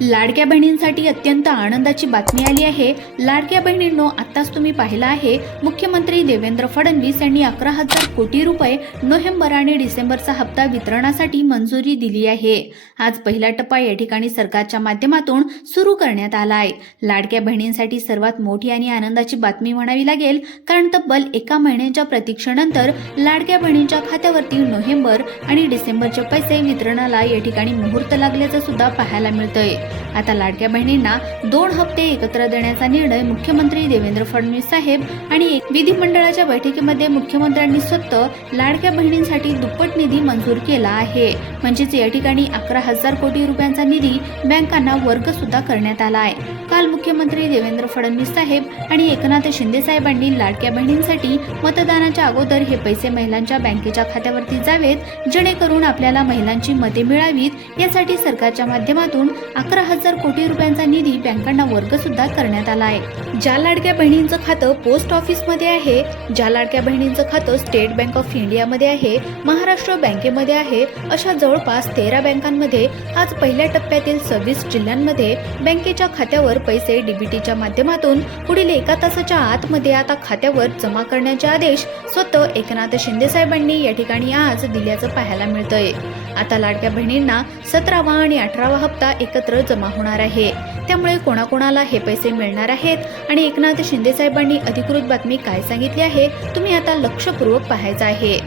लाडक्या बहिणींसाठी अत्यंत आनंदाची बातमी आली आहे। लाडक्या बहिणींनो, आत्ताच तुम्ही पाहिलं आहे, मुख्यमंत्री देवेंद्र फडणवीस यांनी 11,000 कोटी रुपये नोव्हेंबर आणि डिसेंबरचा हप्ता वितरणासाठी मंजुरी दिली आहे। आज पहिला टप्पा या ठिकाणी सरकारच्या माध्यमातून सुरू करण्यात आला आहे। लाडक्या बहिणींसाठी सर्वात मोठी आणि आनंदाची बातमी म्हणावी लागेल, कारण तब्बल 1 महिन्याच्या प्रतीक्षेनंतर लाडक्या बहिणींच्या खात्यावरती नोव्हेंबर आणि डिसेंबरचे पैसे वितरणाला या ठिकाणी मुहूर्त लागल्याचं सुद्धा पाहायला मिळतंय। आता लाडक्या बहिणींना 2 हप्ते एकत्र देण्याचा निर्णय मुख्यमंत्री देवेंद्र फडणवीस साहेब आणि विधिमंडळाच्या बैठकीमध्ये मुख्यमंत्र्यांनी स्वतः लाडक्या बहिणींसाठी दुप्पट निधी मंजूर केला आहे। म्हणजेच या ठिकाणी 11,000 कोटी रुपयांचा निधी बँकांना वर्ग सुद्धा करण्यात आला आहे। काल मुख्यमंत्री देवेंद्र फडणवीस साहेब आणि एकनाथ शिंदे साहेबांनी लाडक्या बहिणींसाठी मतदानाच्या अगोदर हे पैसे महिलांच्या बँकेच्या खात्यावरती जावेत, जेणेकरून आपल्याला महिलांची मते मिळावीत यासाठी सरकारच्या माध्यमातून 11,000 कोटी रुपयांचा निधी बँकांना वर्ग सुद्धा करण्यात आला आहे। ज्या लाडक्या बहिणींचं खातं पोस्ट ऑफिस मध्ये आहे, ज्या लाडक्या बहिणींचं खातं स्टेट बँक ऑफ इंडिया मध्ये आहे, महाराष्ट्र बँकेमध्ये आहे, अशा जवळपास 13 बँकांमध्ये आज पहिल्या टप्प्यातील 26 जिल्ह्यांमध्ये बँकेच्या खात्यावर पैसे डीबीटीच्या माध्यमातून पुढील 1 तासाच्या आतमध्ये आता खात्यावर जमा करण्याचे आदेश स्वतः एकनाथ शिंदे साहेबांनी या ठिकाणी आज दिल्याचं पाहायला मिळतंय। आता लाडक्या बहिणींना 17वा आणि 18वा हप्ता एकत्र जमा होणार आहे। त्यामुळे कोणाकोणाला हे पैसे मिळणार आहेत आणि एकनाथ शिंदे साहेबांनी अधिकृत बातमी काय सांगितली आहे, तुम्ही आता लक्षपूर्वक पाहायचं आहे।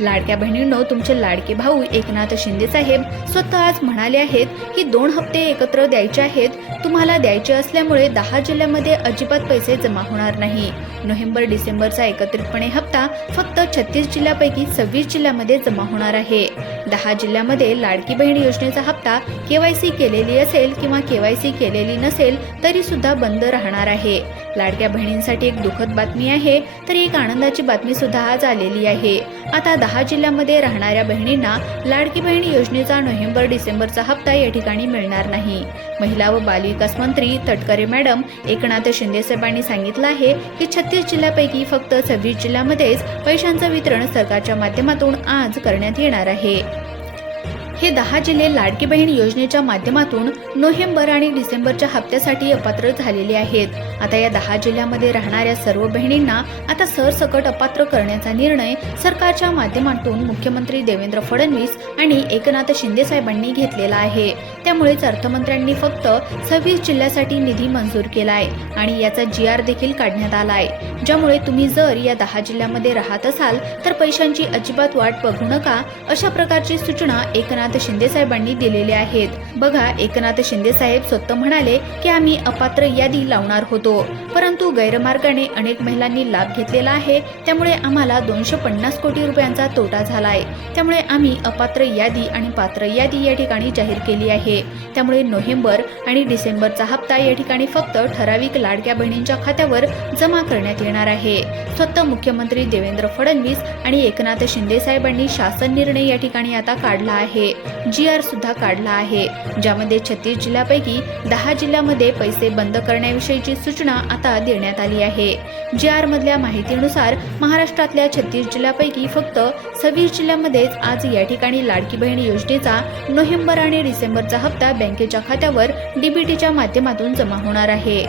लाडक्या बहिणींनो, तुमचे लाडके भाऊ एकनाथ शिंदे साहेब स्वतः आज म्हणाले आहेत की 2 हप्ते एकत्र द्यायचे आहेत। तुम्हाला द्यायचे असल्यामुळे 10 जिल्ह्यांमध्ये अजिबात पैसे जमा होणार नाही। नोव्हेंबर डिसेंबरचा एकत्रितपणे हप्ता फक्त 36 जिल्ह्यापैकी 26 जिल्ह्यामध्ये जमा होणार आहे। 10 जिल्ह्यामध्ये लाडकी बहीण योजनेचा हप्ता केवायसी केलेली असेल किंवा केवायसी केलेली नसेल तरी सुद्धा बंद राहणार आहे। लाडक्या बहिणींसाठी एक दुःखद बातमी आहे, तर एक आनंदाची बातमी सुद्धा आज आलेली आहे। आता 10 जिल्ह्यामध्ये राहणाऱ्या बहिणींना लाडकी बहीण योजनेचा नोव्हेंबर डिसेंबरचा हप्ता या ठिकाणी मिळणार नाही। महिला व बालविकास मंत्री तटकरे मॅडम एकनाथ शिंदे साहेबांनी सांगितलं आहे की 36 जिल्ह्यापैकी फक्त 26 जिल्ह्यामध्येच पैशांचं वितरण सरकारच्या माध्यमातून आज करण्यात येणार आहे। हे 10 जिल्हे लाडकी बहीण योजनेच्या माध्यमातून नोव्हेंबर आणि डिसेंबरच्या हप्त्यासाठी अपात्र झालेले आहेत। आता या 10 जिल्ह्यामध्ये राहणाऱ्या सर्व बहिणींना आता सरसकट अपात्र करण्याचा निर्णय सरकारच्या माध्यमातून मुख्यमंत्री देवेंद्र फडणवीस आणि एकनाथ शिंदे साहेबांनी घेतलेला आहे। त्यामुळेच अर्थमंत्र्यांनी फक्त 26 जिल्ह्यासाठी निधी मंजूर केलाय आणि याचा GR देखील काढण्यात आलाय, ज्यामुळे तुम्ही जर या 10 जिल्ह्यामध्ये राहत असाल तर पैशांची अजिबात वाट बघू नका, अशा प्रकारची सूचना एकनाथ शिंदे साहेबांनी दिलेले आहेत। बघा, एकनाथ शिंदे साहेब स्वतः म्हणाले की आम्ही अपात्र यादी लावणार होतो, परंतु गैरमार्गाने अनेक महिलांनी लाभ घेतलेला आहे, त्यामुळे आम्हाला 250 कोटी रुपयांचा तोटा झालाय। त्यामुळे आम्ही अपात्र यादी आणि पात्र यादी या ठिकाणी जाहीर केली आहे। त्यामुळे नोव्हेंबर आणि डिसेंबरचा हप्ता या ठिकाणी फक्त ठराविक लाडक्या बहिणींच्या खात्यावर जमा करण्यात येणार आहे। स्वतः मुख्यमंत्री देवेंद्र फडणवीस आणि एकनाथ शिंदे साहेबांनी शासन निर्णय या ठिकाणी आता काढला आहे, GR सुद्धा काढला आहे, ज्यामध्ये 36 जिल्ह्यापैकी 10 जिल्ह्यामध्ये पैसे बंद करण्याविषयीची सूचना आता देण्यात आली आहे। GR मधल्या माहितीनुसार महाराष्ट्रातल्या 36 जिल्ह्यापैकी फक्त 26 जिल्ह्यामध्येच आज या ठिकाणी लाडकी बहीण योजनेचा नोव्हेंबर आणि डिसेंबरचा हप्ता बँकेच्या खात्यावर डीबीटीच्या माध्यमातून जमा होणार आहे।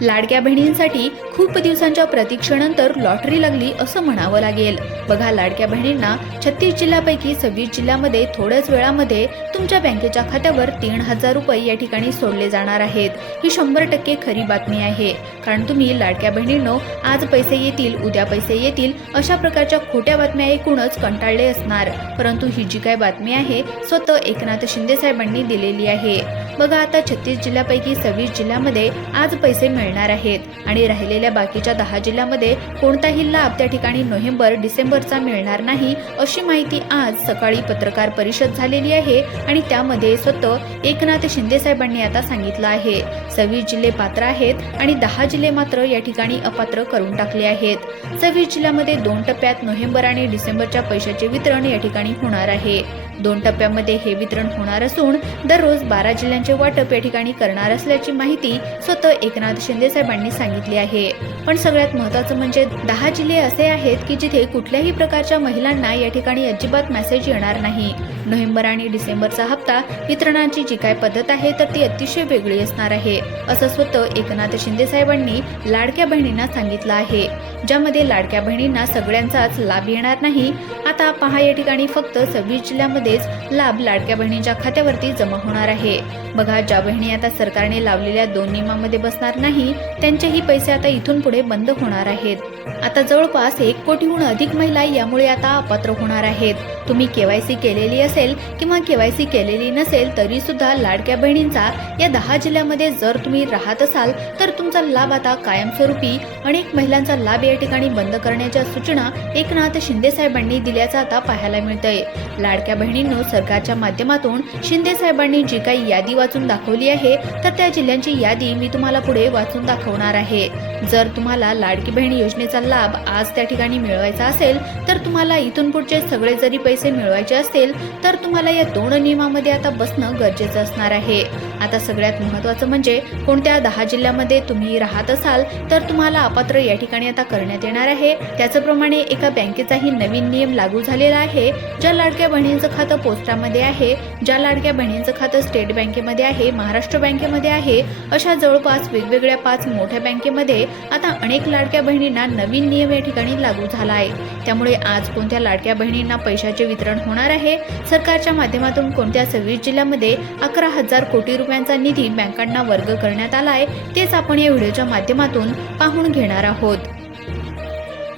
लाडक्या बहिणींसाठी खूप दिवसांच्या प्रतीक्षेनंतर लॉटरी लागली असं म्हणावं लागेल। बघा, लाडक्या बहिणींना 36 जिल्ह्यापैकी 26 जिल्ह्यामध्ये थोड्याच वेळामध्ये तुमच्या बँकेच्या खात्यावर 3,000 रुपये या ठिकाणी सोडले जाणार आहेत। ही 100% खरी बातमी आहे, कारण तुम्ही लाडक्या बहिणींनो आज पैसे येतील, उद्या पैसे येतील अशा प्रकारच्या खोट्या बातम्या ऐकूनच कंटाळले असणार, परंतु ही जी काय बातमी आहे स्वतः एकनाथ शिंदे साहेबांनी दिलेली आहे। बघा, आता 36 जिल्ह्यापैकी 26 जिल्ह्यामध्ये आज पैसे मिळणार आहेत आणि राहिलेल्या बाकीच्या 10 जिल्ह्यामध्ये कोणताही लाभ त्या ठिकाणी नोव्हेंबर डिसेंबरचा मिळणार नाही, अशी माहिती आज सकाळी पत्रकार परिषद झालेली आहे आणि त्यामध्ये स्वतः एकनाथ शिंदे साहेबांनी आता सांगितलं आहे। 26 जिल्हे पात्र आहेत आणि 10 जिल्हे मात्र या ठिकाणी अपात्र करून टाकले आहेत। 26 जिल्ह्यामध्ये 2 टप्प्यात नोव्हेंबर आणि डिसेंबरच्या पैशाचे वितरण या ठिकाणी होणार आहे। 2 टप्प्यामध्ये हे वितरण होणार असून दररोज 12 जिल्ह्यांचे वाटप या ठिकाणी करणार असल्याची माहिती स्वतः एकनाथ शिंदे साहेबांनी सांगितली आहे। पण सगळ्यात महत्त्वाचं म्हणजे 10 जिल्हे असे आहेत की जिथे कुठल्याही प्रकारच्या महिलांना या ठिकाणी अजिबात मेसेज येणार नाही। नोव्हेंबर आणि डिसेंबरचा हप्ता वितरणाची जी काय पद्धत आहे तर ती अतिशय वेगळी असणार आहे, असं स्वतः एकनाथ शिंदे साहेबांनी लाडक्या बहिणींना सांगितलं आहे, ज्यामध्ये लाडक्या बहिणींना सगळ्यांचाच लाभ येणार नाही। आता पहा, या ठिकाणी फक्त 26 जिल्ह्यांमध्येच लाभ लाडक्या बहिणींच्या खात्यावरती जमा होणार आहे। बघा, ज्या बहिणी आता सरकारने लावलेल्या 2 नियमांमध्ये बसणार नाही त्यांचेही पैसे आता इथून पुढे बंद होणार आहेत। आता जवळपास 1 कोटीहून अधिक महिला यामुळे आता अपात्र होणार आहेत। तुम्ही केवायसी केलेली असेल किंवा केवायसी केलेली नसेल तरी सुद्धा लाडक्या बहिणींचा या 10 जिल्ह्यामध्ये जर तुम्ही राहत असाल तर तुमचा लाभ आता कायमस्वरूपी अनेक महिलांचा लाभ या ठिकाणी बंद करण्याच्या सूचना एकनाथ शिंदे साहेबांनी दिल्याचं आता पाहायला मिळतंय। लाडक्या बहिणींनो, सरकारच्या माध्यमातून शिंदे साहेबांनी जी काही यादी वाचून दाखवली आहे तर त्या जिल्ह्यांची यादी मी तुम्हाला पुढे वाचून दाखवणार आहे। जर तुम्हाला लाडकी बहीण योजनेचा लाभ आज त्या ठिकाणी मिळवायचा असेल तर तुम्हाला इथून पुढचे सगळे जरी पैसे मिळवायचे असतील तर तुम्हाला या 2 नियमांमध्ये आता बसणं गरजेचं असणार आहे। आता सगळ्यात महत्त्वाचं म्हणजे कोणत्या 10 जिल्ह्यामध्ये तुम्ही राहत असाल तर तुम्हाला अपात्र या ठिकाणी आता करण्यात येणार आहे। त्याचप्रमाणे एका बँकेचाही नवीन नियम लागू झालेला आहे। ज्या लाडक्या बहिणींचं खातं पोस्टामध्ये आहे, ज्या लाडक्या बहिणींचं खातं स्टेट बँकेमध्ये आहे, महाराष्ट्र बँकेमध्ये आहे, अशा जवळपास वेगवेगळ्या 5 मोठ्या बँकेमध्ये आता अनेक लाडक्या बहिणींना नवीन नियम या ठिकाणी लागू झाला आहे। त्यामुळे आज कोणत्या लाडक्या बहिणींना पैशाचे वितरण होणार आहे, सरकारच्या माध्यमातून कोणत्या 26 जिल्ह्यामध्ये 11,000 कोटी रुपयांचा निधी बँकांना वर्ग करण्यात आला आहे, तेच आपण या व्हिडिओच्या माध्यमातून पाहून घेणार आहोत।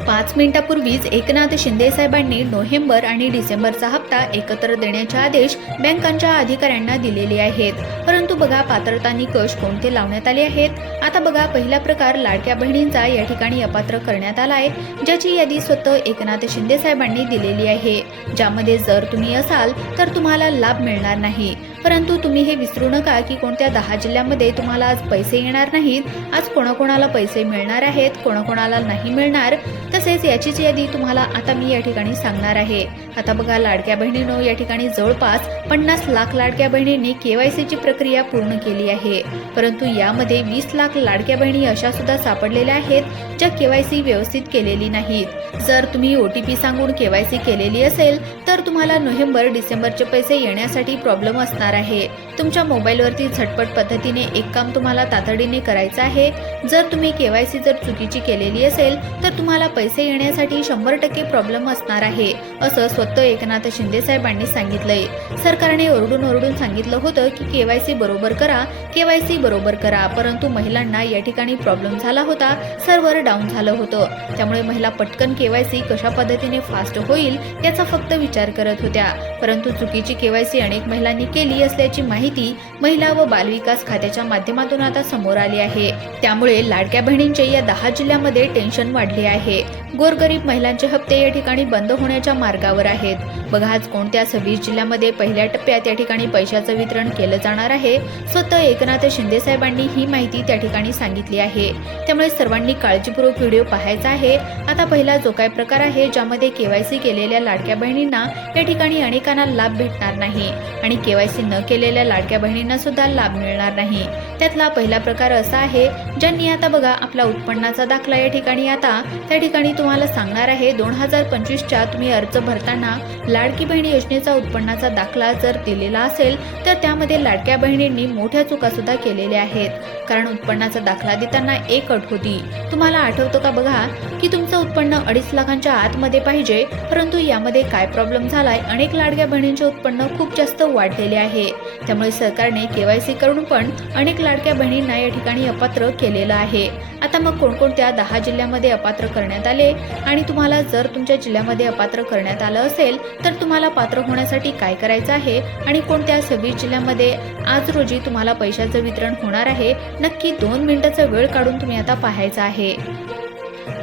5 मिनिटापूर्वीच एकनाथ शिंदे साहेबांनी नोव्हेंबर आणि डिसेंबरचा हप्ता एकत्र देण्याचे आदेश बँकांच्या अधिकाऱ्यांना दिलेले आहेत। परंतु बघा, पात्रता निकष कोणते लावण्यात आले आहेत। आता बघा, पहिला प्रकार लाडक्या बहिणींचा या ठिकाणी अपात्र करण्यात आला आहे, ज्याची यादी स्वतः एकनाथ शिंदे साहेबांनी दिलेली आहे, ज्यामध्ये जर तुम्ही असाल तर तुम्हाला लाभ मिळणार नाही। परंतु तुम्ही हे विसरू नका की कोणत्या 10 जिल्ह्यामध्ये तुम्हाला आज पैसे येणार नाहीत, आज कोणाकोणाला पैसे मिळणार आहेत, कोणाकोणाला नाही मिळणार, तसेच याचीच यादी तुम्हाला आता मी या ठिकाणी सांगणार आहे। आता बघा, लाडक्या बहिणींनो, या ठिकाणी जवळपास 50 लाख लाडक्या बहिणींनी केवायसीची प्रक्रिया पूर्ण केली आहे। परंतु यामध्ये 20 लाख लाडक्या बहिणी अशा सुद्धा सापडलेल्या आहेत ज्या केवायसी व्यवस्थित केलेली नाहीत। जर तुम्ही OTP सांगून केवायसी केलेली असेल तर तुम्हाला नोव्हेंबर डिसेंबरचे पैसे येण्यासाठी प्रॉब्लेम असणार आहे। तुमच्या मोबाईलवरती झटपट पद्धतीने एक काम तुम्हाला तातडीने करायचं आहे। जर तुम्ही केवायसी जर चुकीची केलेली असेल तर तुम्हाला पैसे येण्यासाठी 100% प्रॉब्लेम असणार आहे, असं स्वतः एकनाथ शिंदे साहेबांनी सांगितलंय। सरकारने ओरडून सांगितलं होतं की केवायसी बरोबर करा, केवायसी बरोबर करा, परंतु महिलांना या ठिकाणी प्रॉब्लेम झाला होता, सर्व्हर डाऊन झालं होतं। त्यामुळे महिला पटकन केवायसी कशा पद्धतीने फास्ट होईल याचा फक्त विचार करत होत्या, परंतु चुकीची केवायसी अनेक महिलांनी केली असल्याची माहिती महिला व बालविकास खात्याच्या माध्यमातून आता समोर आली आहे। त्यामुळे लाडक्या बहिणींचे या 10 जिल्ह्यामध्ये टेन्शन वाढले आहे। गोरगरीब महिलांचे हप्ते या ठिकाणी बंद होण्याच्या मार्गावर आहेत। बघा, आज कोणत्या 26 जिल्ह्यामध्ये पहिल्या टप्प्यात या ठिकाणी पैशाचं वितरण केलं जाणार आहे, स्वतः एकनाथ शिंदे साहेबांनी ही माहिती त्या ठिकाणी सांगितली आहे। त्यामुळे सर्वांनी काळजीपूर्वक व्हिडिओ पाहायचा आहे। आता पहिला जो काय प्रकार आहे, ज्यामध्ये केवायसी केलेल्या लाडक्या बहिणींना या ठिकाणी अनेकांना लाभ भेटणार नाही आणि केवायसी न केलेल्या लाडक्या बहिणींना सुद्धा लाभ मिळणार नाही। त्यातला पहिला प्रकार असा आहे, ज्यांनी आता बघा आपला उत्पन्नाचा दाखला या ठिकाणी आता त्या ठिकाणी तुम्हाला सांगणार आहे 2025च्या तुम्ही अर्ज भरताना लाडकी बहीण योजनेचा उत्पन्नाचा दाखला जर दिलेला असेल तर त्यामध्ये लाडक्या बहिणींनी मोठ्या चुका सुद्धा केलेल्या आहेत। कारण उत्पन्नाचा दाखला देताना एक अट होती, तुम्हाला आठवतं का बघा, की तुमचं उत्पन्न 2.5 लाखांच्या आतमध्ये पाहिजे। परंतु यामध्ये काय प्रॉब्लेम झालाय, अनेक लाडक्या बहिणींचे उत्पन्न खूप जास्त वाढलेले आहे। त्यामुळे सरकारने केवायसी करून पण अनेक लाडक्या बहिणींना या ठिकाणी अपात्र केलेलं आहे। आता मग कोणकोणत्या 10 जिल्ह्यामध्ये अपात्र करण्यात आले आणि तुम्हाला जर तुमच्या जिल्ह्यामध्ये अपात्र करण्यात आलं असेल तर तुम्हाला पात्र होण्यासाठी काय करायचं आहे आणि कोणत्या 26 जिल्ह्यामध्ये आज रोजी तुम्हाला पैशाचं वितरण होणार आहे, नक्की 2 मिनिटाचा वेळ काढून तुम्ही आता पाहायचं आहे।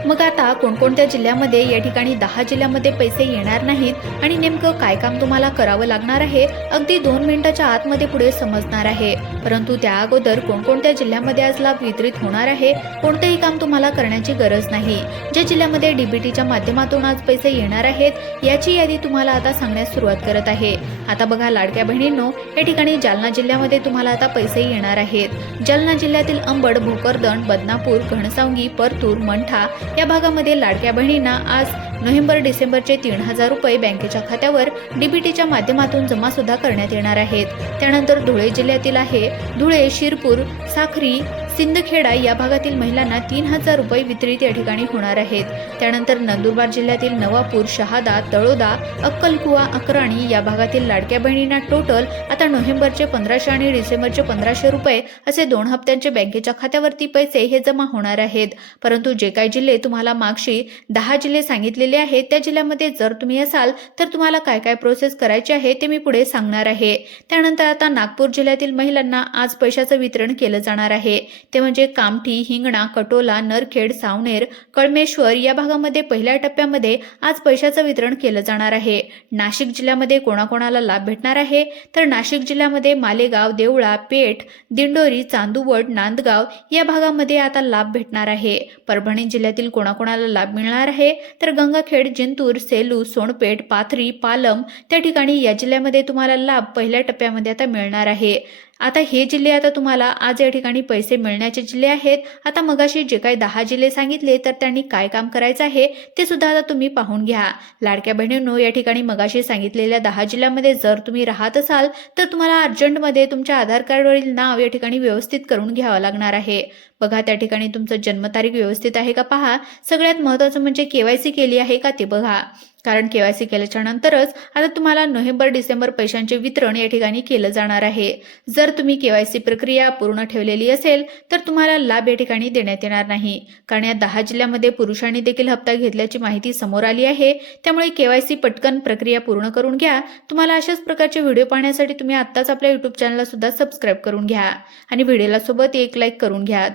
मग आता कोणकोणत्या जिल्ह्यामध्ये या ठिकाणी 10 जिल्ह्यामध्ये पैसे येणार नाहीत आणि नेमकं काय काम तुम्हाला करावं लागणार आहे, अगदी 2 मिनिटाच्या आतमध्ये पुढे समजणार आहे। परंतु त्या अगोदर कोणकोणत्या जिल्ह्यामध्ये आज लाभ वितरित होणार आहे, कोणतेही काम तुम्हाला करण्याची गरज नाही। ज्या जिल्ह्यामध्ये DBTच्या माध्यमातून आज पैसे येणार आहेत याची यादी तुम्हाला आता सांगण्यास सुरुवात करत आहे। आता बघा लाडक्या बहिणींनो, या ठिकाणी जालना जिल्ह्यामध्ये तुम्हाला आता पैसे येणार आहेत। जालना जिल्ह्यातील अंबड, भोकरदन, बदनापूर, घनसावंगी, परतूर, मंठा या भागामध्ये लाडक्या बहिणींना आज नोव्हेंबर डिसेंबरचे 3,000 रुपये बँकेच्या खात्यावर डीबीटीच्या माध्यमातून जमा सुद्धा करण्यात येणार आहेत. त्यानंतर धुळे जिल्ह्यातील आहे धुळे, शिरपूर, साखरी, सिंदखेडा या भागातील महिलांना 3,000 रुपये वितरित या ठिकाणी होणार आहेत. त्यानंतर नंदुरबार जिल्ह्यातील नवापूर, शहादा, तळोदा, अक्कलकुवा, अक्राणी या भागातील लाडक्या बहिणींना टोटल आता नोव्हेंबरचे 1,500 आणि डिसेंबरचे 1,500 रुपये असे 2 हप्त्यांचे बँकेच्या खात्यावरती पैसे हे जमा होणार आहेत. परंतु जे काही जिल्हे तुम्हाला मागशी 10 जिल्हे सांगितलेले आहेत त्या जिल्ह्यामध्ये जर तुम्ही असाल तर तुम्हाला काय काय प्रोसेस करायची आहे ते मी पुढे सांगणार आहे. त्यानंतर आता नागपूर जिल्ह्यातील महिलांना आज पैशाचं वितरण केलं जाणार आहे. ते म्हणजे कामठी, हिंगणा, कटोला, नरखेड, सावनेर, कळमेश्वर या भागामध्ये पहिल्या टप्प्यामध्ये आज पैशाचं वितरण केलं जाणार आहे. नाशिक जिल्ह्यामध्ये कोणाकोणाला लाभ भेटणार आहे तर नाशिक जिल्ह्यामध्ये मालेगाव, देवळा, पेठ, दिंडोरी, चांदुवड, नांदगाव या भागामध्ये आता लाभ भेटणार आहे. परभणी जिल्ह्यातील कोणाकोणाला लाभ मिळणार आहे तर गंगाखेड, जिंतूर, सेलू, सोनपेठ, पाथरी, पालम त्या ठिकाणी या जिल्ह्यामध्ये तुम्हाला लाभ पहिल्या टप्प्यामध्ये आता मिळणार आहे. आता हे जिल्हे आता तुम्हाला आज या ठिकाणी पैसे मिळण्याचे जिल्हे आहेत. आता मगाशी जे काही 10 जिल्हे सांगितले तर त्यांनी काय काम करायचं आहे ते सुद्धा आता तुम्ही पाहून घ्या. लाडक्या बहिणींनो, या ठिकाणी मगाशी सांगितलेल्या 10 जिल्ह्यामध्ये जर तुम्ही राहत असाल तर तुम्हाला अर्जंटमध्ये तुमच्या आधार कार्डवरील नाव या ठिकाणी व्यवस्थित करून घ्यावं लागणार आहे. बघा त्या ठिकाणी तुमचं जन्मतारीख व्यवस्थित आहे का पहा. सगळ्यात महत्त्वाचं म्हणजे केवायसी केली आहे का ते बघा. कारण केवायसी केल्याच्या नंतरच आता तुम्हाला नोव्हेंबर डिसेंबर पैशांचे वितरण या ठिकाणी केलं जाणार आहे. जर तुम्ही केवायसी प्रक्रिया पूर्ण ठेवलेली असेल तर तुम्हाला लाभ या ठिकाणी देण्यात येणार नाही. कारण या 10 जिल्ह्यामध्ये पुरुषांनी देखील हप्ता घेतल्याची माहिती समोर आली आहे. त्यामुळे केवायसी पटकन प्रक्रिया पूर्ण करून घ्या. तुम्हाला अशाच प्रकारचे व्हिडिओ पाहण्यासाठी तुम्ही आत्ताच आपल्या YouTube चॅनलला सुद्धा सबस्क्राईब करून घ्या आणि व्हिडिओला सोबत एक लाईक करून घ्या.